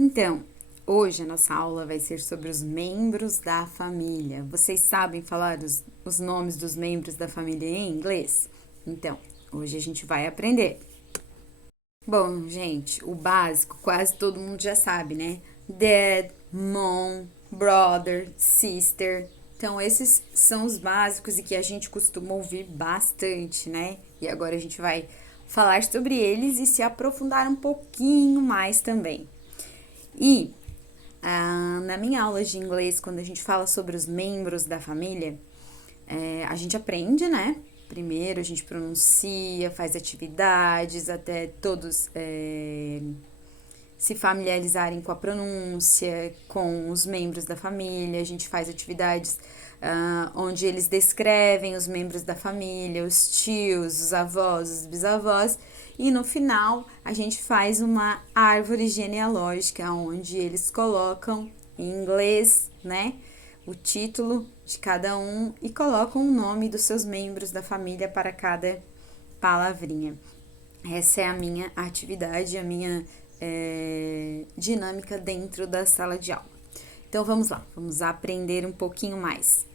Então, hoje a nossa aula vai ser sobre os membros da família. Vocês sabem falar os nomes dos membros da família em inglês? Então, hoje a gente vai aprender. Bom, gente, o básico quase todo mundo já sabe, né? Dad, mom, brother, sister. Então, esses são os básicos e que a gente costuma ouvir bastante, né? E agora a gente vai falar sobre eles e se aprofundar um pouquinho mais também. E na minha aula de inglês, quando a gente fala sobre os membros da família, a gente aprende, né? Primeiro a gente pronuncia, faz atividades até todos se familiarizarem com a pronúncia, com os membros da família. A gente faz atividades onde eles descrevem os membros da família, os tios, os avós, os bisavós. E no final a gente faz uma árvore genealógica, onde eles colocam em inglês, né, o título de cada um e colocam o nome dos seus membros da família para cada palavrinha. Essa é a minha atividade, a minha dinâmica dentro da sala de aula. Então vamos lá, vamos aprender um pouquinho mais.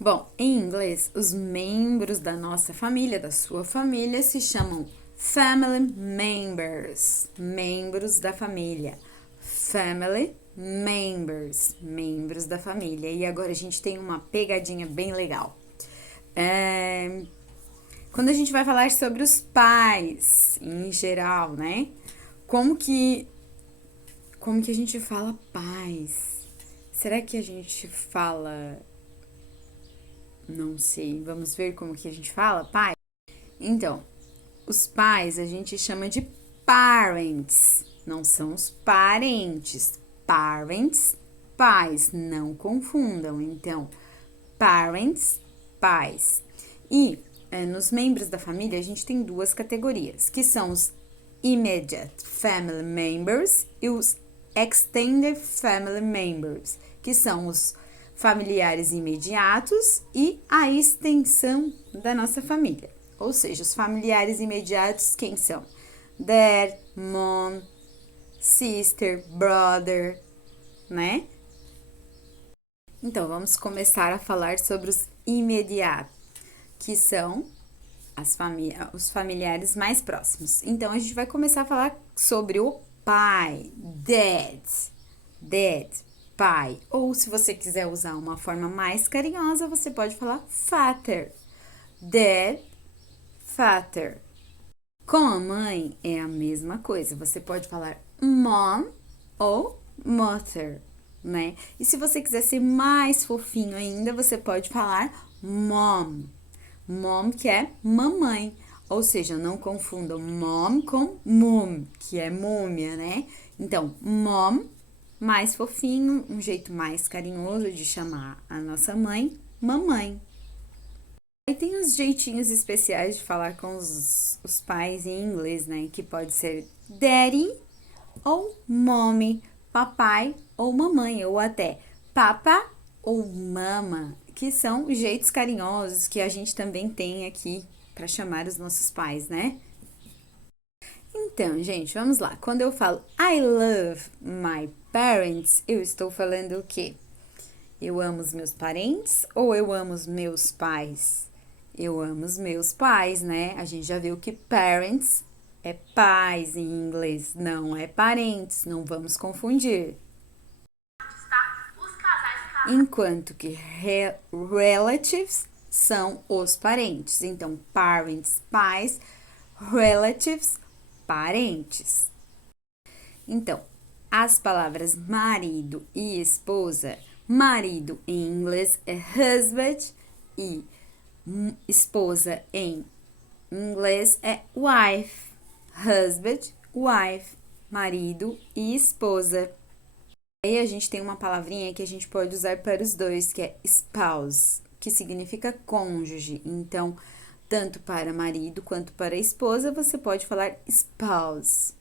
Bom, em inglês, os membros da nossa família, da sua família, se chamam family members, membros da família. Family members, membros da família. E agora a gente tem uma pegadinha bem legal. Quando a gente vai falar sobre os pais, em geral, né? Como que a gente fala pais? Será que a gente fala... Não sei, vamos ver como que a gente fala pai? Então, os pais a gente chama de parents, não são os parentes. Parents, pais, não confundam. Então, parents, pais. E nos membros da família a gente tem duas categorias, que são os immediate family members e os extended family members, que são os familiares imediatos e a extensão da nossa família. Ou seja, os familiares imediatos, quem são? Dad, mom, sister, brother, né? Então, vamos começar a falar sobre os imediatos, que são os familiares mais próximos. Então, a gente vai começar a falar sobre o pai, dad, pai. Ou se você quiser usar uma forma mais carinhosa, você pode falar father, dad, father. Com a mãe é a mesma coisa, você pode falar mom ou mother, né? E se você quiser ser mais fofinho ainda, você pode falar mom. Mom, que é mamãe. Ou seja, não confundam mom com mum, que é múmia, né? Então, mom, mais fofinho, um jeito mais carinhoso de chamar a nossa mãe, mamãe. Aí tem os jeitinhos especiais de falar com os pais em inglês, né? Que pode ser daddy ou mommy, papai ou mamãe, ou até papa ou mama, que são jeitos carinhosos que a gente também tem aqui para chamar os nossos pais, né? Então, gente, vamos lá. Quando eu falo I love my parents, eu estou falando o quê? Eu amo os meus parentes ou eu amo os meus pais? Eu amo os meus pais, né? A gente já viu que parents é pais em inglês, não é parentes, não vamos confundir. Enquanto que relatives são os parentes. Então, parents, pais, relatives, parentes. Então, as palavras marido e esposa, marido em inglês é husband e esposa em inglês é wife. Husband, wife, marido e esposa. Aí a gente tem uma palavrinha que a gente pode usar para os dois, que é spouse, que significa cônjuge. Então, tanto para marido quanto para esposa, você pode falar spouse.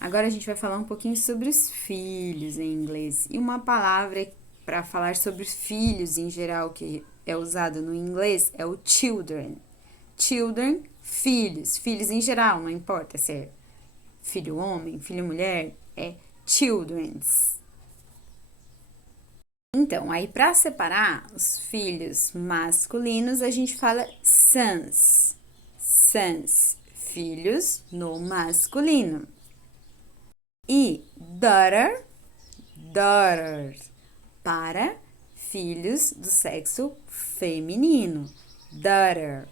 Agora a gente vai falar um pouquinho sobre os filhos em inglês. E uma palavra para falar sobre os filhos em geral que é usado no inglês é o children. Children, filhos. Filhos em geral, não importa se é filho homem, filho mulher, é children's. Então, aí para separar os filhos masculinos, a gente fala sons. Sons, filhos no masculino. E daughter, daughters, para filhos do sexo feminino. Daughter.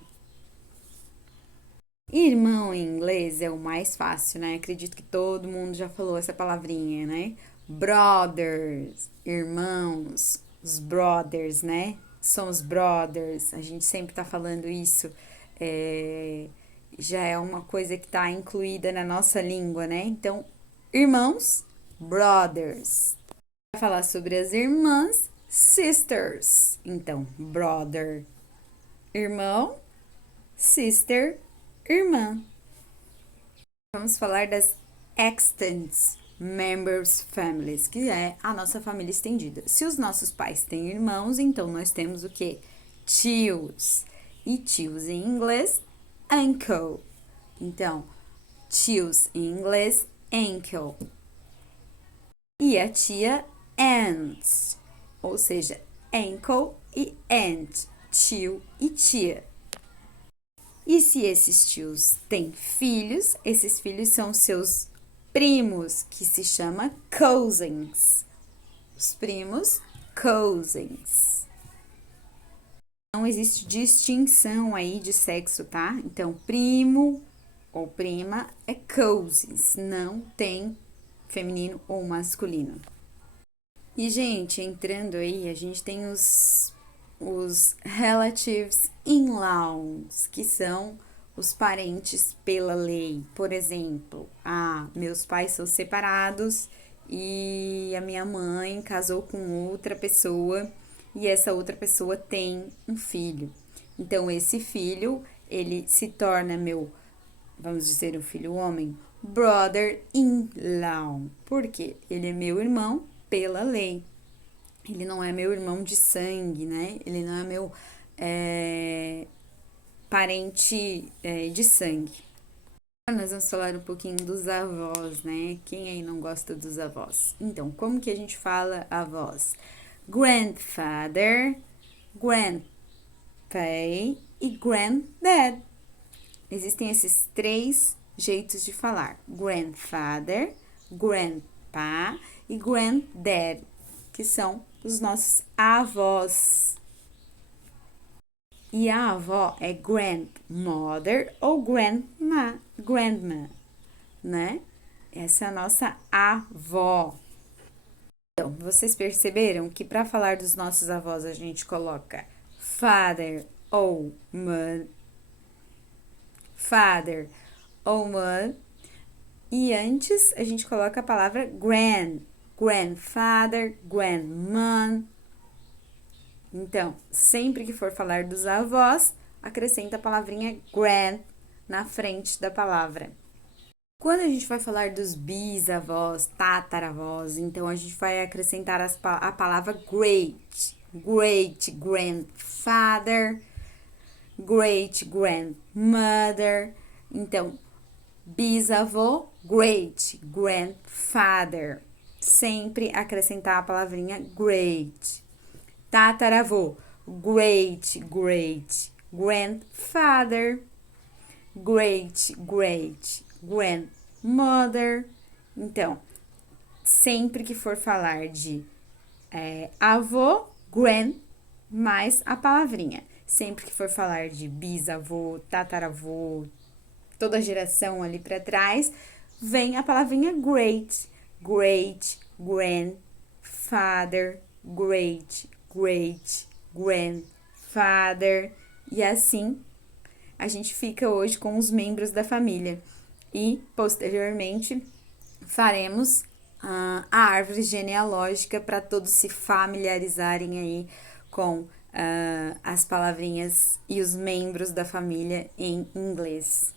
Irmão em inglês é o mais fácil, né? Acredito que todo mundo já falou essa palavrinha, né? Brothers, irmãos, os brothers, né? Somos brothers, a gente sempre tá falando isso. Já é uma coisa que tá incluída na nossa língua, né? Então, irmãos, brothers. Vai falar sobre as irmãs, sisters. Então, brother, irmão, sister, irmã. Vamos falar das extended members families, que é a nossa família estendida. Se os nossos pais têm irmãos, então nós temos o que? Tios. E tios em inglês, uncle. Então, tios em inglês, uncle. E a tia, aunt. Ou seja, uncle e aunt. Tio e tia. E se esses tios têm filhos, esses filhos são seus primos, que se chama cousins. Os primos, cousins. Não existe distinção aí de sexo, tá? Então, primo ou prima é cousins, não tem feminino ou masculino. E, gente, entrando aí, a gente tem os relatives in-laws, que são os parentes pela lei. Por exemplo, meus pais são separados e a minha mãe casou com outra pessoa e essa outra pessoa tem um filho. Então, esse filho, ele se torna meu, vamos dizer, um filho homem, brother-in-law. Por quê? Ele é meu irmão pela lei. Ele não é meu irmão de sangue, né? Ele não é meu parente de sangue. Agora nós vamos falar um pouquinho dos avós, né? Quem aí não gosta dos avós? Então, como que a gente fala avós? Grandfather, grandpa e granddad. Existem esses 3 jeitos de falar. Grandfather, grandpa e granddad, que são os nossos avós. E a avó é grandmother ou grandma, né? Essa é a nossa avó. Então, vocês perceberam que para falar dos nossos avós a gente coloca father ou mother, e antes a gente coloca a palavra grandfather, grandmom. Então, sempre que for falar dos avós, acrescenta a palavrinha grand na frente da palavra. Quando a gente vai falar dos bisavós, tataravós, então a gente vai acrescentar a palavra great grandfather, great grandmother. Então, bisavô, great grandfather. Sempre acrescentar a palavrinha great. Tataravô, great grandfather, great grandmother. Então, sempre que for falar de avô, grand, mais a palavrinha. Sempre que for falar de bisavô, tataravô, toda a geração ali para trás, vem a palavrinha great grandfather, great grandfather, e assim a gente fica hoje com os membros da família. E posteriormente faremos a árvore genealógica para todos se familiarizarem aí com as palavrinhas e os membros da família em inglês.